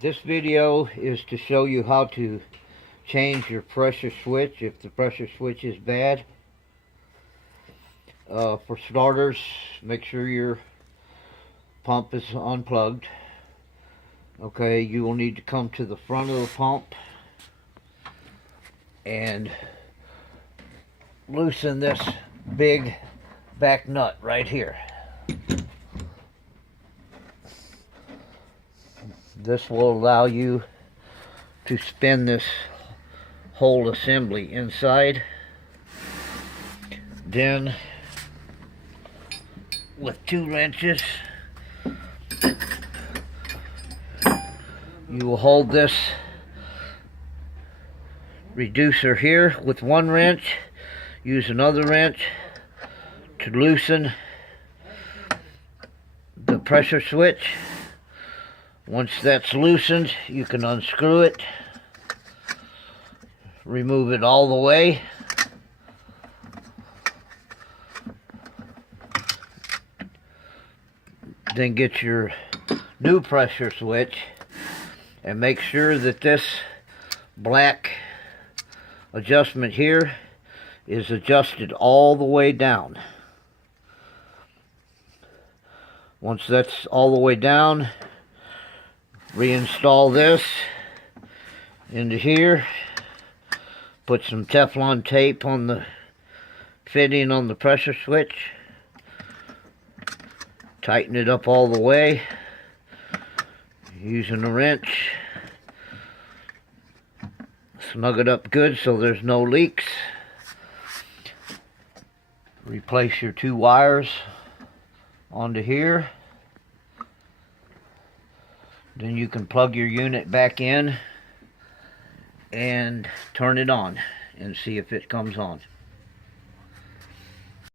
This video is to show you how to change your pressure switch if the pressure switch is bad. For starters, make sure your pump is unplugged. Okay, you will need to come to the front of the pump and loosen this big back nut right here. This will allow you to spin this whole assembly inside. Then, with 2 wrenches, you will hold this reducer here with 1 wrench. Use another wrench to loosen the pressure switch. Once that's loosened, you can unscrew it, remove it all the way, then get your new pressure switch and make sure that this black adjustment here is adjusted all the way down. Once that's all the way down, reinstall this into here, put some Teflon tape on the fitting on the pressure switch, tighten it up all the way using a wrench, snug it up good so there's no leaks. Replace your 2 wires onto here. Then you can plug your unit back in and turn it on and see if it comes on.